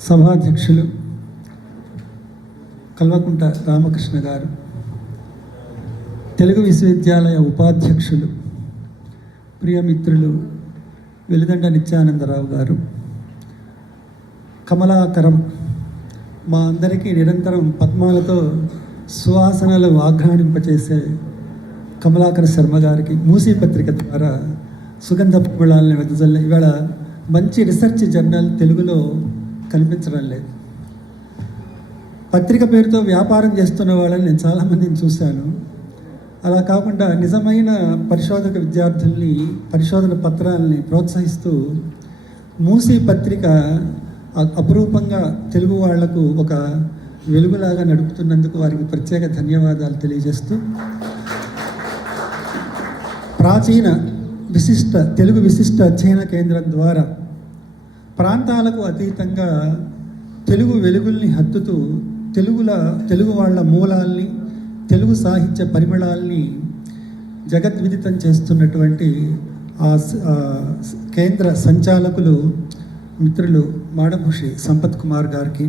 సభాధ్యక్షులు కల్వకుంట రామకృష్ణ గారు తెలుగు విశ్వవిద్యాలయ ఉపాధ్యక్షులు ప్రియమిత్రులు వెలిదండ నిత్యానందరావు గారు కమలాకరం మా అందరికీ నిరంతరం పద్మాలతో సువాసనలు ఆఘ్రాణింపచేసే కమలాకర శర్మ గారికి మూసీ పత్రిక ద్వారా సుగంధ పుష్పళాలని వెదజల్ల. ఇవాళ మంచి రీసెర్చ్ జర్నల్ తెలుగులో కనిపించడం లేదు. పత్రిక పేరుతో వ్యాపారం చేస్తున్న వాళ్ళని నేను చాలామందిని చూశాను. అలా కాకుండా నిజమైన పరిశోధక విద్యార్థుల్ని పరిశోధన పత్రాలని ప్రోత్సహిస్తూ మూసీ పత్రిక అపురూపంగా తెలుగు వాళ్ళకు ఒక వెలుగులాగా నడుపుతున్నందుకు వారికి ప్రత్యేక ధన్యవాదాలు తెలియజేస్తూ ప్రాచీన విశిష్ట తెలుగు విశిష్ట అధ్యయన కేంద్రం ద్వారా ప్రాంతాలకు అతీతంగా తెలుగు వెలుగుల్ని హత్తుతూ తెలుగుల తెలుగు వాళ్ళ మూలాల్ని తెలుగు సాహిత్య పరిమళాల్ని జగద్విదితం చేస్తున్నటువంటి ఆ కేంద్ర సంచాలకులు మిత్రులు మాడభూషి సంపత్ కుమార్ గారికి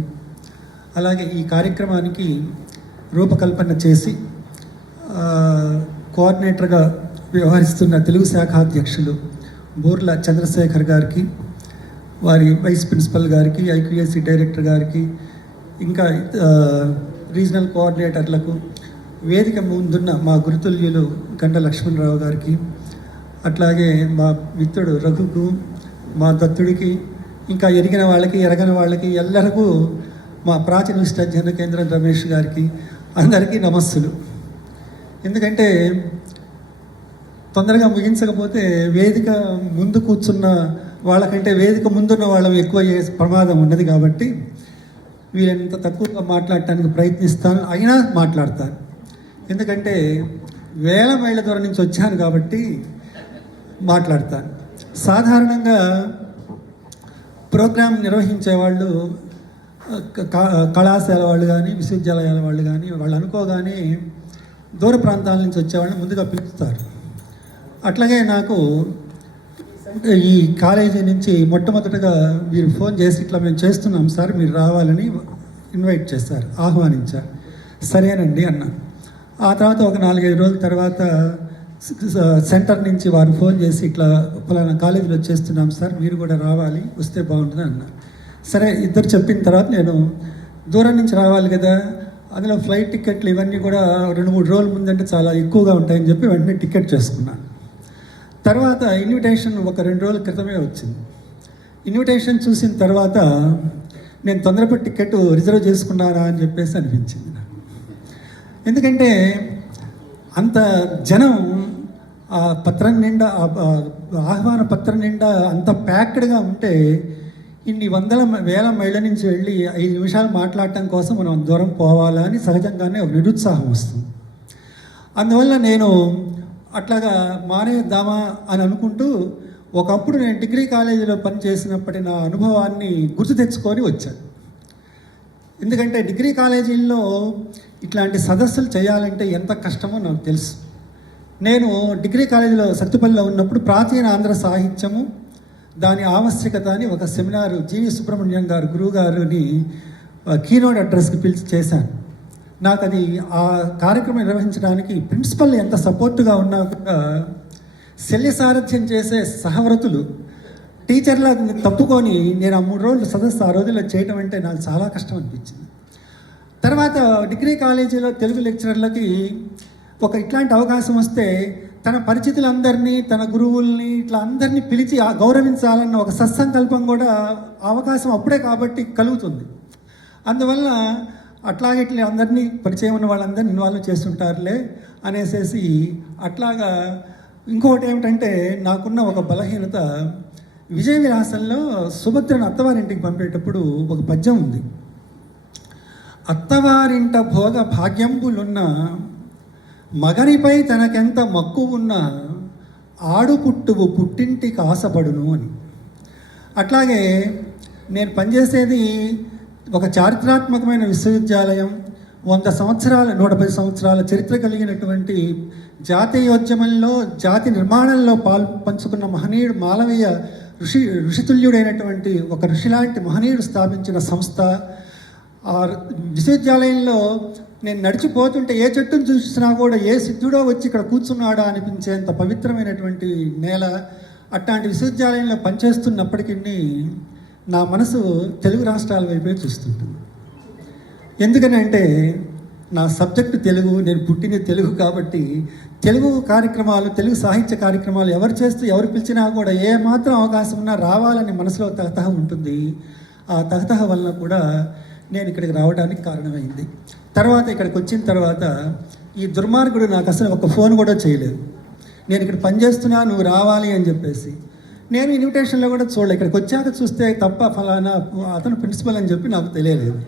అలాగే ఈ కార్యక్రమానికి రూపకల్పన చేసి కోఆర్డినేటర్గా వ్యవహరిస్తున్న తెలుగు శాఖ అధ్యక్షులు బూర్ల చంద్రశేఖర్ గారికి వారి వైస్ ప్రిన్సిపల్ గారికి ఐక్యూఎస్సి డైరెక్టర్ గారికి ఇంకా రీజనల్ కోఆర్డినేటర్లకు వేదిక ముందున్న మా గురుతుల్యులు గంట లక్ష్మణరావు గారికి అట్లాగే మా మిత్రుడు రఘుకు మా దత్తుడికి ఇంకా ఎరిగిన వాళ్ళకి ఎరగని వాళ్ళకి ఎల్లరికూ మా ప్రాచీన విశిష్ట కేంద్రం రమేష్ గారికి అందరికీ నమస్సులు. ఎందుకంటే తొందరగా ముగించకపోతే వేదిక ముందు కూర్చున్న వాళ్ళకంటే వేదిక ముందున్న వాళ్ళం ఎక్కువ ప్రమాదం ఉన్నది కాబట్టి వీళ్ళంత తక్కువగా మాట్లాడటానికి ప్రయత్నిస్తాను. అయినా మాట్లాడతాను. ఎందుకంటే వేల మైళ్ళ దూరం నుంచి వచ్చాను కాబట్టి మాట్లాడతాను. సాధారణంగా ప్రోగ్రాం నిర్వహించే వాళ్ళు కళాశాల వాళ్ళు కానీ విశ్వవిద్యాలయాల వాళ్ళు కానీ వాళ్ళు అనుకోగానే దూర ప్రాంతాల నుంచి వచ్చేవాళ్ళని ముందుగా పిలుస్తారు. అట్లాగే నాకు ఈ కాలేజీ నుంచి మొట్టమొదటగా మీరు ఫోన్ చేసి ఇట్లా మేము చేస్తున్నాం సార్ మీరు రావాలని ఇన్వైట్ చేశారు ఆహ్వానించారు. సరేనండి అన్నా. ఆ తర్వాత ఒక నాలుగైదు రోజుల తర్వాత సెంటర్ నుంచి వారు ఫోన్ చేసి ఇట్లా ఫలానా కాలేజీలో చేస్తున్నాం సార్ మీరు కూడా రావాలి వస్తే బాగుంటుంది అన్నారు. సరే ఇద్దరు చెప్పిన తర్వాత నేను దూరం నుంచి రావాలి కదా అందులో ఫ్లైట్ టికెట్లు ఇవన్నీ కూడా రెండు మూడు రోజుల ముందంటే చాలా ఎక్కువగా ఉంటాయని చెప్పి వెంటనే టికెట్ చేసుకున్నాను. తర్వాత ఇన్విటేషన్ ఒక రెండు రోజుల క్రితమే వచ్చింది. ఇన్విటేషన్ చూసిన తర్వాత నేను తొందరపడి టికెట్ రిజర్వ్ చేసుకున్నారా అని చెప్పేసి అనిపించింది నాకు. ఎందుకంటే అంత జనం ఆ పత్రం నిండా ఆహ్వాన పత్రం నిండా అంత ప్యాక్డ్గా ఉంటే ఇన్ని వందల వేల మైళ్ళ నుంచి వెళ్ళి ఐదు నిమిషాలు మాట్లాడటం కోసం మనం దూరం పోవాలా అని సహజంగానే ఒక నిరుత్సాహం వస్తుంది. అందువల్ల నేను అట్లాగా మానేద్దామా అని అనుకుంటూ ఒకప్పుడు నేను డిగ్రీ కాలేజీలో పనిచేసినప్పటి నా అనుభవాన్ని గుర్తు తెచ్చుకొని వచ్చాను. ఎందుకంటే డిగ్రీ కాలేజీల్లో ఇట్లాంటి సదస్సులు చేయాలంటే ఎంత కష్టమో నాకు తెలుసు. నేను డిగ్రీ కాలేజీలో సత్తుపల్లిలో ఉన్నప్పుడు ప్రాచీన ఆంధ్ర సాహిత్యము దాని ఆవశ్యకత అని ఒక సెమినార్ జీవి సుబ్రహ్మణ్యం గారు గురువు గారిని కీనోడ్ అడ్రస్కి పిలిచి చేశాను. నాకు అది ఆ కార్యక్రమం నిర్వహించడానికి ప్రిన్సిపల్ ఎంత సపోర్టుగా ఉన్నా కూడా శల్య సారథ్యం చేసే సహవ్రతులు టీచర్లా తప్పుకొని నేను ఆ మూడు రోజులు సదస్సు ఆ రోజుల్లో చేయటం అంటే నాకు చాలా కష్టం అనిపించింది. తర్వాత డిగ్రీ కాలేజీలో తెలుగు లెక్చరర్లకి ఒక ఇట్లాంటి అవకాశం వస్తే తన పరిచితులందరినీ తన గురువుల్ని ఇట్లా అందరినీ పిలిచి గౌరవించాలన్న ఒక సత్సంకల్పం కూడా అవకాశం అప్పుడే కాబట్టి కలుగుతుంది. అందువల్ల అట్లాగే ఇట్లా అందరినీ పరిచయం ఉన్న వాళ్ళందరినీ ఇన్వాల్వ్ చేస్తుంటారులే అనేసేసి అట్లాగా ఇంకొకటి ఏమిటంటే నాకున్న ఒక బలహీనత విజయ విలాసంలో సుభద్రను అత్తవారింటికి పంపేటప్పుడు ఒక పద్యం ఉంది. అత్తవారింట భోగ భాగ్యంబులున్న మగనిపై తనకెంత మక్కువున్నా ఆడుపుట్టువు పుట్టింటికి ఆశపడును అని. అట్లాగే నేను పనిచేసేది ఒక చారిత్రాత్మకమైన విశ్వవిద్యాలయం వంద సంవత్సరాల నూట పది సంవత్సరాల చరిత్ర కలిగినటువంటి జాతీయోద్యమంలో జాతి నిర్మాణంలో పాలు పంచుకున్న మహనీయుడు మాలవీయ ఋషి ఋషితుల్యుడైనటువంటి ఒక ఋషి లాంటి మహనీయుడు స్థాపించిన సంస్థ. ఆ విశ్వవిద్యాలయంలో నేను నడిచిపోతుంటే ఏ చెట్టును చూసినా కూడా ఏ సిద్ధుడో వచ్చి ఇక్కడ కూర్చున్నాడా అనిపించేంత పవిత్రమైనటువంటి నేల. అట్లాంటి విశ్వవిద్యాలయంలో పనిచేస్తున్నప్పటికీ నా మనసు తెలుగు రాష్ట్రాల వైపే చూస్తుంటుంది. ఎందుకనంటే నా సబ్జెక్టు తెలుగు నేను పుట్టిన తెలుగు కాబట్టి తెలుగు కార్యక్రమాలు తెలుగు సాహిత్య కార్యక్రమాలు ఎవరు చేస్తూ ఎవరు పిలిచినా కూడా ఏ మాత్రం అవకాశం ఉన్నా రావాలని మనసులో తహతహ ఉంటుంది. ఆ తహతహ వలన కూడా నేను ఇక్కడికి రావడానికి కారణమైంది. తర్వాత ఇక్కడికి వచ్చిన తర్వాత ఈ దుర్మార్గుడు నాకు అసలు ఒక ఫోన్ కూడా చేయలేదు. నేను ఇక్కడ పనిచేస్తున్నా నువ్వు రావాలి అని చెప్పేసి. నేను ఇన్విటేషన్లో కూడా చూడలేదు ఇక్కడికి వచ్చాక చూస్తే తప్ప ఫలానా అతను ప్రిన్సిపల్ అని చెప్పి నాకు తెలియలేదు.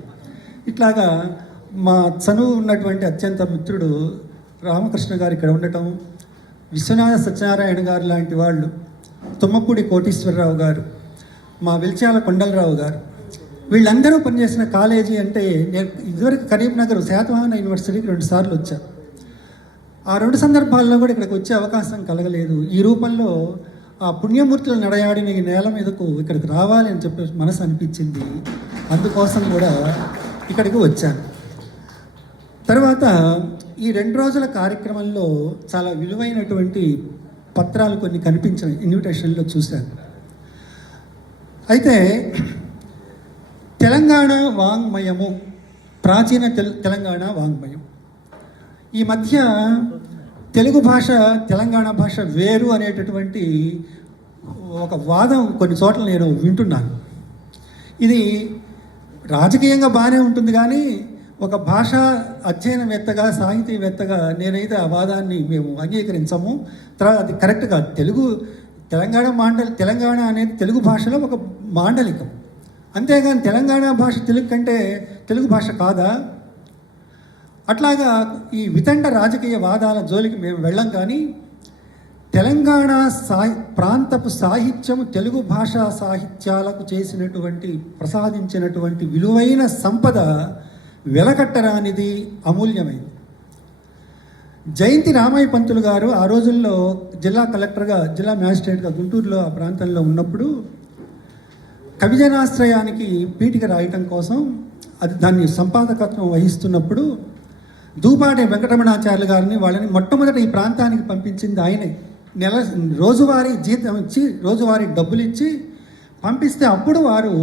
ఇట్లాగా మా చనువు ఉన్నటువంటి అత్యంత మిత్రుడు రామకృష్ణ గారు ఇక్కడ ఉండటం విశ్వనాథ సత్యనారాయణ గారు లాంటి వాళ్ళు తుమ్మపూడి కోటీశ్వరరావు గారు మా వెల్చాల కొండలరావు గారు వీళ్ళందరూ పనిచేసిన కాలేజీ అంటే నేను ఇదివరకు కరీంనగర్ శాతవాహన యూనివర్సిటీకి రెండు సార్లు వచ్చా. ఆ రెండు సందర్భాల్లో కూడా ఇక్కడికి వచ్చే అవకాశం కలగలేదు. ఈ రూపంలో ఆ పుణ్యమూర్తులు నడయాడిన ఈ నేల మీదకు ఇక్కడికి రావాలి అని చెప్పి మనసు అనిపించింది. అందుకోసం కూడా ఇక్కడికి వచ్చాను. తర్వాత ఈ రెండు రోజుల కార్యక్రమంలో చాలా విలువైనటువంటి పత్రాలు కొన్ని కనిపించిన ఇన్విటేషన్లో చూశాను. అయితే తెలంగాణ వాంగ్మయము ప్రాచీన తెల్ తెలంగాణ వాంగ్మయం. ఈ మధ్య తెలుగు భాష తెలంగాణ భాష వేరు అనేటటువంటి ఒక వాదం కొన్ని చోట్ల నేను వింటున్నాను. ఇది రాజకీయంగా బాగానే ఉంటుంది కానీ ఒక భాషా అధ్యయనవేత్తగా సాహితీవేత్తగా నేనైతే ఆ వాదాన్ని మేము అంగీకరించము. తర్వాత అది కరెక్ట్గా తెలుగు తెలంగాణ మాండలి తెలంగాణ అనేది తెలుగు భాషలో ఒక మాండలికం. అంతేగాని తెలంగాణ భాష తెలుగు కంటే తెలుగు భాష కాదా? అట్లాగా ఈ వితండ రాజకీయ వాదాల జోలికి మేము వెళ్ళం కానీ తెలంగాణ సాహి ప్రాంతపు సాహిత్యము తెలుగు భాషా సాహిత్యాలకు చేసినటువంటి ప్రసాదించినటువంటి విలువైన సంపద వెలకట్టరానిది అమూల్యమైంది. జయంతి రామయ్య పంతులు గారు ఆ రోజుల్లో జిల్లా కలెక్టర్గా జిల్లా మ్యాజిస్ట్రేట్గా గుంటూరులో ఆ ప్రాంతంలో ఉన్నప్పుడు కవిజనాశ్రయానికి పీఠిక రాయటం కోసం అది దాన్ని సంపాదకత్వం వహిస్తున్నప్పుడు దూపాటి వెంకటరమణాచార్యులు గారిని వాళ్ళని మొట్టమొదట ఈ ప్రాంతానికి పంపించింది ఆయనే. నెల రోజువారీ జీతం ఇచ్చి రోజువారీ డబ్బులు ఇచ్చి పంపిస్తే అప్పుడు వారు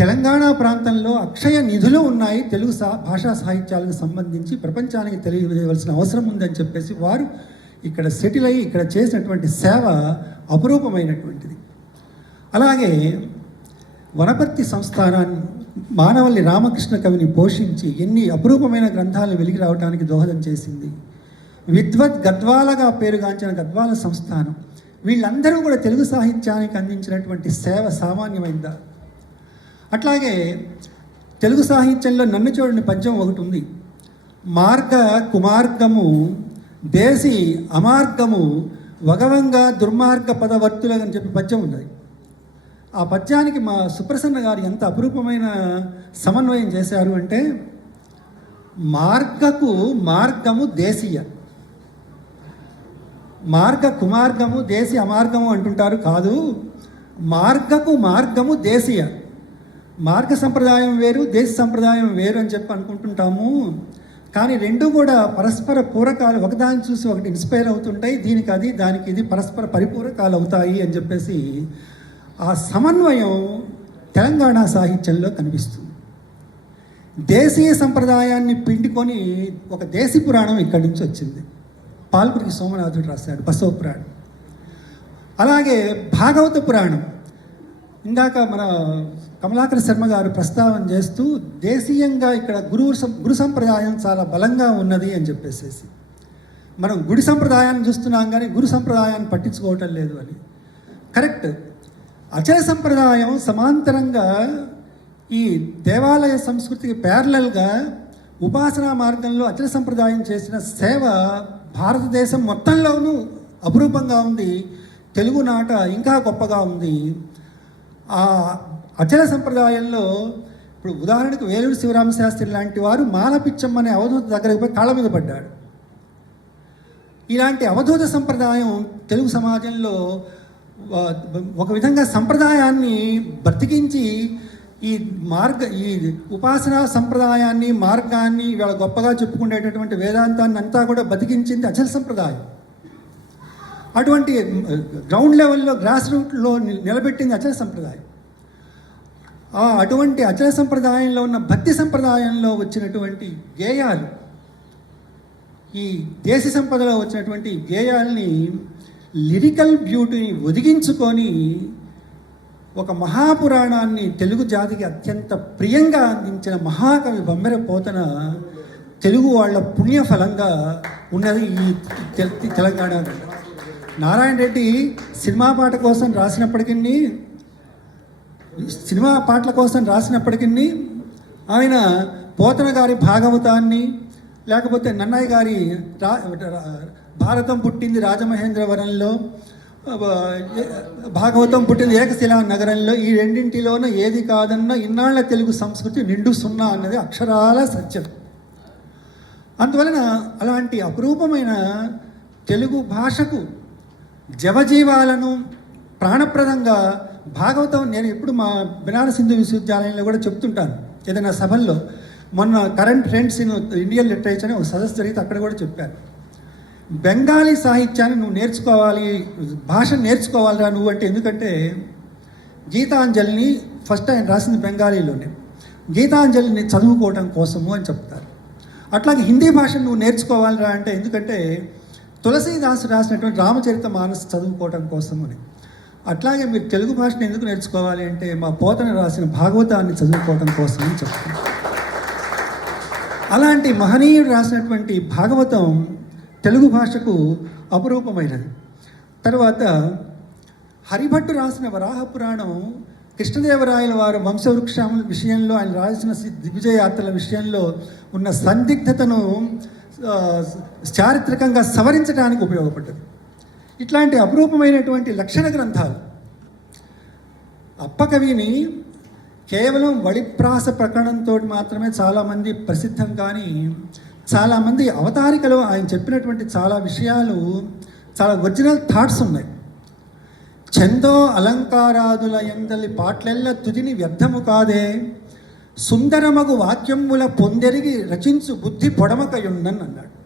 తెలంగాణ ప్రాంతంలో అక్షయ నిధులు ఉన్నాయి. తెలుగు సా భాషా సాహిత్యాలకు సంబంధించి ప్రపంచానికి తెలియజేయవలసిన అవసరం ఉందని చెప్పేసి వారు ఇక్కడ సెటిల్ అయ్యి ఇక్కడ చేసినటువంటి సేవ అపురూపమైనటువంటిది. అలాగే వనపర్తి సంస్థానాన్ని మానవల్లి రామకృష్ణ కవిని పోషించి ఎన్ని అపురూపమైన గ్రంథాలను వెలిగి రావడానికి దోహదం చేసింది. విద్వత్ గద్వాలగా పేరుగాంచిన గద్వాల సంస్థానం వీళ్ళందరూ కూడా తెలుగు సాహిత్యానికి అందించినటువంటి సేవ సామాన్యమైందా? అట్లాగే తెలుగు సాహిత్యంలో నన్ను చూడని పద్యం ఒకటి ఉంది. మార్గ కుమార్గము దేశి అమార్గము వగవంగా దుర్మార్గ పదవర్తులు అని చెప్పి పద్యం ఉన్నది. ఆ పద్యానికి మా సుప్రసన్న గారు ఎంత అపురూపమైన సమన్వయం చేశారు అంటే మార్గకు మార్గము దేశీయ. మార్గ కుమార్గము దేశీయ అమార్గము అంటుంటారు కాదు మార్గకు మార్గము దేశీయ. మార్గ సంప్రదాయం వేరు దేశ సంప్రదాయం వేరు అని చెప్పి అనుకుంటుంటాము. కానీ రెండు కూడా పరస్పర పూరకాలు ఒకదాన్ని చూసి ఒకటి ఇన్స్పైర్ అవుతుంటాయి. దీనికి అది దానికి ఇది పరస్పర పరిపూరకాలు అవుతాయి అని చెప్పేసి ఆ సమన్వయం తెలంగాణ సాహిత్యంలో కనిపిస్తుంది. దేశీయ సంప్రదాయాన్ని పిండుకొని ఒక దేశీ పురాణం ఇక్కడి నుంచి వచ్చింది. పాల్పురికి సోమనాథుడు రాశాడు బసవ పురాణం. అలాగే భాగవత పురాణం. ఇందాక మన కమలాకర శర్మ గారు ప్రస్తావన చేస్తూ దేశీయంగా ఇక్కడ గురువు సం- గురు సంప్రదాయం చాలా బలంగా ఉన్నది అని చెప్పేసేసి. మనం గుడి సంప్రదాయాన్ని చూస్తున్నాం కానీ గురు సంప్రదాయాన్ని పట్టించుకోవటం లేదు అని. కరెక్ట్. అచల సంప్రదాయం సమాంతరంగా ఈ దేవాలయ సంస్కృతికి ప్యారలల్గా ఉపాసనా మార్గంలో అచల సంప్రదాయం చేసిన సేవ భారతదేశం మొత్తంలోనూ అపురూపంగా ఉంది. తెలుగు నాట ఇంకా గొప్పగా ఉంది. ఆ అచల సంప్రదాయంలో ఇప్పుడు ఉదాహరణకు వేలూరు శివరామ శాస్త్రి లాంటి వారు మాలపిచ్చమ్మ అనే అవధూత దగ్గరకు పోయి కాళ్ళ మీద పడ్డాడు. ఇలాంటి అవధూత సంప్రదాయం తెలుగు సమాజంలో ఒక విధంగా సంప్రదాయాన్ని బ్రతికించి ఈ మార్గ ఈ ఉపాసనా సంప్రదాయాన్ని మార్గాన్ని ఇవాళ గొప్పగా చెప్పుకునేటటువంటి వేదాంతాన్ని అంతా కూడా బతికించింది అచల సంప్రదాయం. అటువంటి గ్రౌండ్ లెవెల్లో గ్రాస్ రూట్లో నిలబెట్టింది అచల సంప్రదాయం. ఆ అటువంటి అచల సంప్రదాయంలో ఉన్న భక్తి సంప్రదాయంలో వచ్చినటువంటి గేయాలు ఈ దేశ సంపదలో వచ్చినటువంటి గేయాల్ని లిరికల్ బ్యూటీని ఒదిగించుకొని ఒక మహాపురాణాన్ని తెలుగు జాతికి అత్యంత ప్రియంగా అందించిన మహాకవి బొమ్మెర పోతన తెలుగు వాళ్ళ పుణ్యఫలంగా ఉన్నది ఈ తెలంగాణ. నారాయణ రెడ్డి సినిమా పాట కోసం రాసినప్పటికీ సినిమా పాటల కోసం రాసినప్పటికీ ఆయన పోతన గారి భాగవతాన్ని లేకపోతే నన్నయ్య గారి రా- భారతం పుట్టింది రాజమహేంద్రవరంలో భాగవతం పుట్టింది ఏకశిలా నగరంలో. ఈ రెండింటిలోనూ ఏది కాదన్న ఇన్నాళ్ళ తెలుగు సంస్కృతి నిండు సున్నా అన్నది అక్షరాల సత్యం. అందువలన అలాంటి అపురూపమైన తెలుగు భాషకు జవజీవాలను ప్రాణప్రదంగా భాగవతం నేను ఎప్పుడు మా బెనారస్ హిందూ విశ్వవిద్యాలయంలో కూడా చెప్తుంటాను. ఏదైనా సభల్లో మొన్న current trends in Indian literature అని ఒక సదస్సు జరిగితే అక్కడ కూడా చెప్పాను బెంగాలీ సాహిత్యాన్ని నువ్వు నేర్చుకోవాలి భాష నేర్చుకోవాలిరా నువ్వు అంటే ఎందుకంటే గీతాంజలిని ఫస్ట్ ఆయన రాసింది బెంగాలీలోనే. గీతాంజలిని చదువుకోవటం కోసము అని చెప్తారు. అట్లాగే హిందీ భాష నువ్వు నేర్చుకోవాలిరా అంటే ఎందుకంటే తులసీదాసు రాసినటువంటి రామచరిత మానస్ చదువుకోవటం కోసమని. అని అట్లాగే మీరు తెలుగు భాషను ఎందుకు నేర్చుకోవాలి అంటే మా పోతన రాసిన భాగవతాన్ని చదువుకోవటం కోసం అని చెప్తాను అలాంటి మహనీయుడు రాసినటువంటి భాగవతం తెలుగు భాషకు అపురూపమైనది. తర్వాత హరిభట్టు రాసిన వరాహ పురాణం కృష్ణదేవరాయల వారు వంశవృక్షం విషయంలో ఆయన రాసిన సి- యాత్రల విషయంలో ఉన్న సందిగ్ధతను చారిత్రకంగా సవరించడానికి ఉపయోగపడ్డది. ఇట్లాంటి అపురూపమైనటువంటి లక్షణ గ్రంథాలు అప్పకవిని కేవలం వళిప్రాస ప్రకరణంతో మాత్రమే చాలామంది ప్రసిద్ధం కానీ చాలామంది అవతారికలో ఆయన చెప్పినటువంటి చాలా విషయాలు చాలా ఒరిజినల్ థాట్స్ ఉన్నాయి. చందో అలంకారాదుల ఎందలి పాటలెల్ల తుదిని వ్యర్థము కాదే సుందరమగు వాక్యముల పొందెరిగి రచించు బుద్ధి పొడమకయుండన్ అన్నాడు.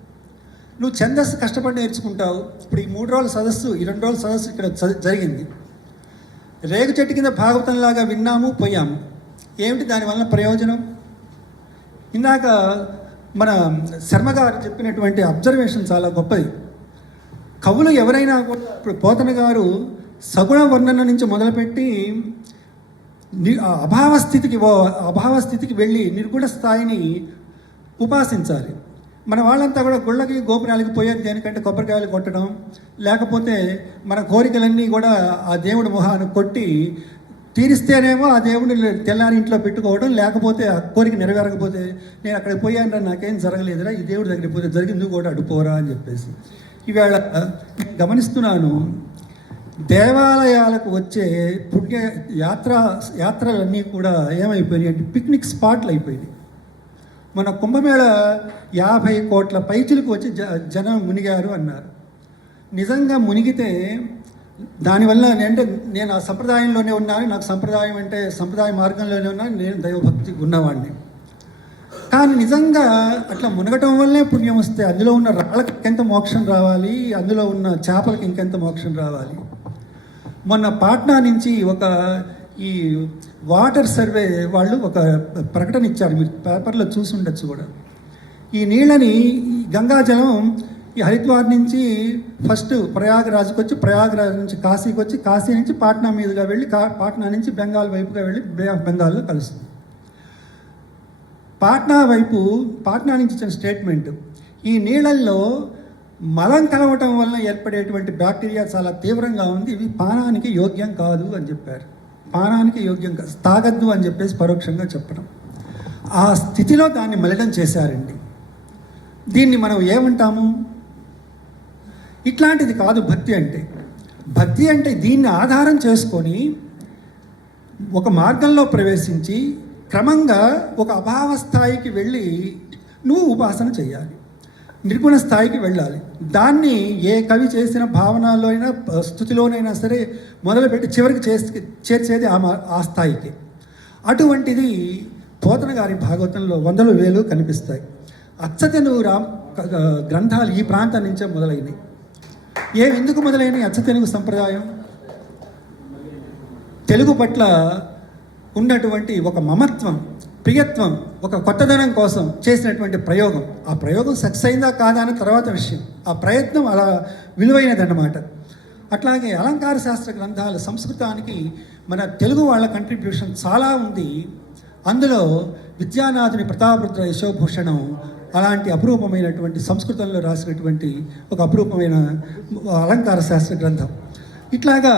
నువ్వు ఛందస్సు కష్టపడి నేర్చుకుంటావు. ఇప్పుడు ఈ మూడు రోజుల సదస్సు ఈ రెండు రోజుల సదస్సు ఇక్కడ జరిగింది. రేగు చెట్టు కింద భాగవతంలాగా విన్నాము పోయాము. ఏమిటి దానివల్ల ప్రయోజనం? ఇందాక మన శర్మ గారు చెప్పినటువంటి అబ్జర్వేషన్ చాలా గొప్పది. కవులు ఎవరైనా కూడా ఇప్పుడు పోతన గారు సగుణ వర్ణన నుంచి మొదలుపెట్టి అభావ స్థితికి అభావ స్థితికి వెళ్ళి నిర్గుణ స్థాయిని ఉపాసించాలి. మన వాళ్ళంతా కూడా గుళ్ళకి గోపురాలకి పోయేది దేనికంటే కొబ్బరికాయలు కొట్టడం లేకపోతే మన కోరికలన్నీ కూడా ఆ దేవుడి మొహాన్ని కొట్టి తీరిస్తేనేమో ఆ దేవుడిని తెల్లారి ఇంట్లో పెట్టుకోవడం లేకపోతే ఆ కోరిక నెరవేరకపోతే నేను అక్కడికి పోయాను నాకేం జరగలేదురా ఈ దేవుడి దగ్గరికి పోతే జరిగింది కూడా అడుపోరా అని చెప్పేసి. ఈవేళ గమనిస్తున్నాను దేవాలయాలకు వచ్చే పుణ్య యాత్ర యాత్రలన్నీ కూడా ఏమైపోయినాయి అంటే పిక్నిక్ స్పాట్లు అయిపోయినాయి. మన కుంభమేళ యాభై కోట్ల పైచులకు వచ్చి జ జనం మునిగారు అన్నారు. నిజంగా మునిగితే దానివల్ల అంటే నేను ఆ సంప్రదాయంలోనే ఉన్నాను నాకు సంప్రదాయం అంటే సంప్రదాయ మార్గంలోనే ఉన్నాను నేను దైవభక్తి ఉన్నవాడిని కానీ నిజంగా అట్లా మునగటం వల్లే పుణ్యం వస్తే అందులో ఉన్న రాళ్ళకి ఇంకెంత మోక్షం రావాలి అందులో ఉన్న చేపలకి ఇంకెంత మోక్షం రావాలి? మొన్న పాట్నా నుంచి ఒక ఈ వాటర్ సర్వే వాళ్ళు ఒక ప్రకటన ఇచ్చారు మీరు పేపర్లో చూసి ఉండొచ్చు కూడా. ఈ నీళ్ళని ఈ గంగాజలం ఈ హరిద్వార్ నుంచి ఫస్ట్ ప్రయాగరాజ్కి వచ్చి ప్రయాగరాజ్ నుంచి కాశీకి వచ్చి కాశీ నుంచి పాట్నా మీదుగా వెళ్ళి కా పాట్నా నుంచి బెంగాల్ వైపుగా వెళ్ళి బే ఆఫ్ బెంగాల్లో కలుస్తుంది. పాట్నా వైపు పాట్నా నుంచి ఇచ్చిన స్టేట్మెంట్ ఈ నీళ్ళల్లో మలం కలవటం వలన ఏర్పడేటువంటి బ్యాక్టీరియా చాలా తీవ్రంగా ఉంది. ఇవి పానానికి యోగ్యం కాదు అని చెప్పారు. పానానికి యోగ్యం కాదు. తాగద్దు అని చెప్పేసి పరోక్షంగా చెప్పడం. ఆ స్థితిలో దాన్ని మలినం చేశారండి. దీన్ని మనం ఏమంటాము? ఇట్లాంటిది కాదు భక్తి అంటే. భక్తి అంటే దీన్ని ఆధారం చేసుకొని ఒక మార్గంలో ప్రవేశించి క్రమంగా ఒక అభావ స్థాయికి వెళ్ళి నువ్వు ఉపాసన చేయాలి. నిర్గుణ స్థాయికి వెళ్ళాలి. దాన్ని ఏ కవి చేసిన భావనలో అయినా స్థుతిలోనైనా సరే మొదలుపెట్టి చివరికి చేసి చేర్చేది ఆ మా- ఆ స్థాయికి. అటువంటిది పోతన గారి భాగవతంలో వందలు వేలు కనిపిస్తాయి. అచ్చతెను రామ్ గ్రంథాలు ఈ ప్రాంతం నుంచే మొదలైనవి. ఏవి ఎందుకు మొదలైనవి? అచ్చతెనుగు సంప్రదాయం. తెలుగు పట్ల ఉన్నటువంటి ఒక మమత్వం ప్రియత్వం ఒక కొత్తదనం కోసం చేసినటువంటి ప్రయోగం. ఆ ప్రయోగం సక్సెస్ అయిందా కాదా అని తర్వాత విషయం. ఆ ప్రయత్నం అలా విలువైనదన్నమాట. అట్లాగే అలంకార శాస్త్ర గ్రంథాలు సంస్కృతానికి మన తెలుగు వాళ్ళ కంట్రిబ్యూషన్ చాలా ఉంది. అందులో విద్యానాథుని ప్రతాపరుద్ర యశోభూషణం అలాంటి అపురూపమైనటువంటి సంస్కృతంలో రాసినటువంటి ఒక అపురూపమైన అలంకార శాస్త్ర గ్రంథం. ఇట్లాగా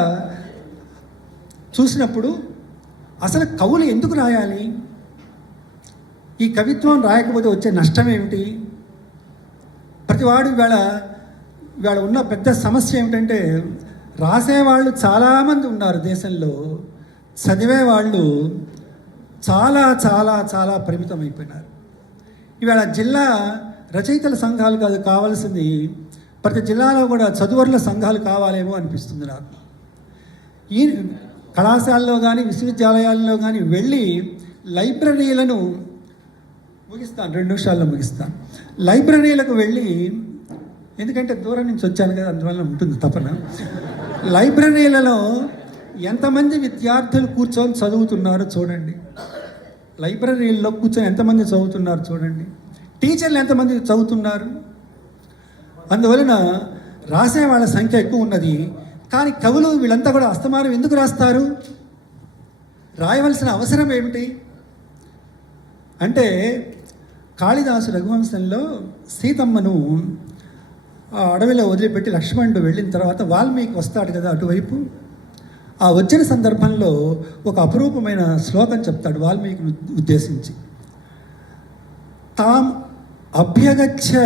చూసినప్పుడు అసలు కవులు ఎందుకు రాయాలి? ఈ కవిత్వం రాయకపోతే వచ్చే నష్టం ఏమిటి? ప్రతివాడు ఇవాళ ఇవాళ ఉన్న పెద్ద సమస్య ఏమిటంటే రాసేవాళ్ళు చాలామంది ఉన్నారు దేశంలో. చదివే వాళ్ళు చాలా చాలా చాలా పరిమితం అయిపోయినారు ఇవాళ జిల్లా రచయితల సంఘాలు కాదు కావాల్సింది ప్రతి జిల్లాలో కూడా చదువుల సంఘాలు కావాలేమో అనిపిస్తుంది నాకు. ఈ కళాశాలలో కానీ విశ్వవిద్యాలయాల్లో కానీ వెళ్ళి లైబ్రరీలను ముగిస్తాను రెండు నిమిషాల్లో ముగిస్తాను. లైబ్రరీలకు వెళ్ళి ఎందుకంటే దూరం నుంచి వచ్చాను కదా అందువల్ల ఉంటుంది తపన. లైబ్రరీలలో ఎంతమంది విద్యార్థులు కూర్చొని చదువుతున్నారో చూడండి. లైబ్రరీల్లో కూర్చొని ఎంతమంది చదువుతున్నారు చూడండి. టీచర్లు ఎంతమంది చదువుతున్నారు? అందువలన రాసే వాళ్ళ సంఖ్య ఎక్కువ ఉన్నది. కానీ కవులు వీళ్ళంతా కూడా అస్తమానం ఎందుకు రాస్తారు? రాయవలసిన అవసరం ఏమిటి? అంటే కాళిదాసు రఘువంశంలో సీతమ్మను ఆ అడవిలో వదిలిపెట్టి లక్ష్మణుడు వెళ్ళిన తర్వాత వాల్మీకి వస్తాడు కదా అటువైపు. ఆ వచ్చిన సందర్భంలో ఒక అపురూపమైన శ్లోకం చెప్తాడు వాల్మీకిని ఉద్దేశించి. తాం అభ్యగచ్చ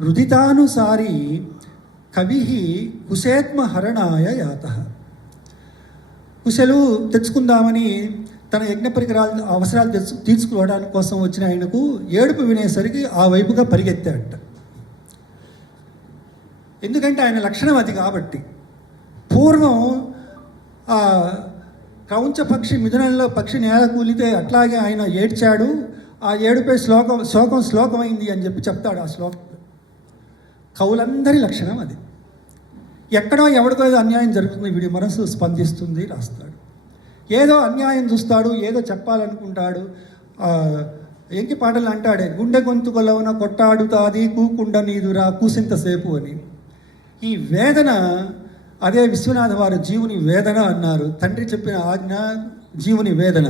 రుదితానుసారి కవి కుశేత్మహరణాయ యాత. కుశలు తెచ్చుకుందామని తన యజ్ఞ పరికరాలు అవసరాలు తెచ్చు తీర్చుకోవడానికి కోసం వచ్చిన ఆయనకు ఏడుపు వినేసరికి ఆ వైపుగా పరిగెత్తాడట. ఎందుకంటే ఆయన లక్షణం అది కాబట్టి. పూర్వం ఆ పక్షి మిథునంలో పక్షి నేల కూలితే అట్లాగే ఆయన ఏడ్చాడు. ఆ ఏడుపై శ్లోకం శ్లోకం శ్లోకమైంది అని చెప్పి చెప్తాడు ఆ శ్లోకం. కవులందరి లక్షణం అది. ఎక్కడో ఎవరికో ఏదో అన్యాయం జరుగుతుంది వీడి మనసు స్పందిస్తుంది రాస్తాడు. ఏదో అన్యాయం చూస్తాడు ఏదో చెప్పాలనుకుంటాడు. ఎంకి పాటలు అంటాడే? గుండె గొంతు కొలవన కొట్టాడుతాది కూకుండ నీదురా కూసింతసేపు అని. ఈ వేదన అదే విశ్వనాథ వారు జీవుని వేదన అన్నారు. తండ్రి చెప్పిన ఆజ్ఞ జీవుని వేదన.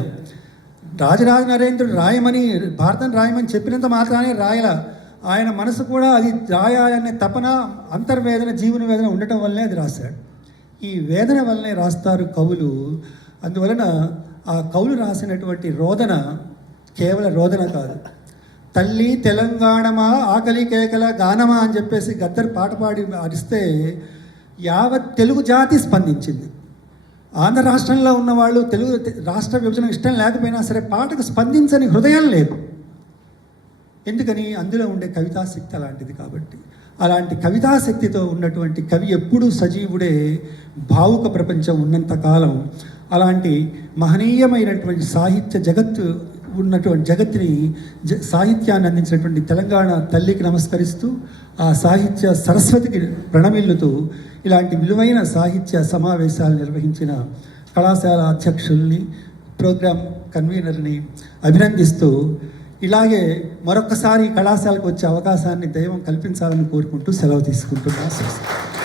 రాజరాజ నరేంద్రుడు రాయమని భారతం రాయమని చెప్పినంత మాత్రానే రాయల. ఆయన మనసు కూడా అది రాయాలనే తపన అంతర్వేదన జీవుని వేదన ఉండటం వల్లనే అది రాశాడు. ఈ వేదన వల్లనే రాస్తారు కవులు. అందువలన ఆ కవులు రాసినటువంటి రోదన కేవలం రోదన కాదు. తల్లి తెలంగాణమా ఆకలి కేకల గానమా అని చెప్పేసి గద్దర్ పాట పాడి అరిస్తే యావత్ తెలుగు జాతి స్పందించింది. ఆంధ్ర రాష్ట్రంలో ఉన్నవాళ్ళు తెలుగు రాష్ట్ర విభజన ఇష్టం లేకపోయినా సరే పాటకు స్పందించని హృదయం లేదు. ఎందుకని? అందులో ఉండే కవితాశక్తి అలాంటిది కాబట్టి. అలాంటి కవితాశక్తితో ఉన్నటువంటి కవి ఎప్పుడూ సజీవుడే భావుక ప్రపంచం ఉన్నంత కాలం. అలాంటి మహనీయమైనటువంటి సాహిత్య జగత్తు ఉన్నటువంటి జగత్తుని జ సాహిత్యాన్ని అందించినటువంటి తెలంగాణ తల్లికి నమస్కరిస్తూ ఆ సాహిత్య సరస్వతికి ప్రణమిల్లుతూ ఇలాంటి విలువైన సాహిత్య సమావేశాలు నిర్వహించిన కళాశాల అధ్యక్షుల్ని ప్రోగ్రామ్ కన్వీనర్ని అభినందిస్తూ ఇలాగే మరొకసారి కళాశాలకు వచ్చే అవకాశాన్ని దైవం కల్పించాలని కోరుకుంటూ సెలవు తీసుకుంటున్నాను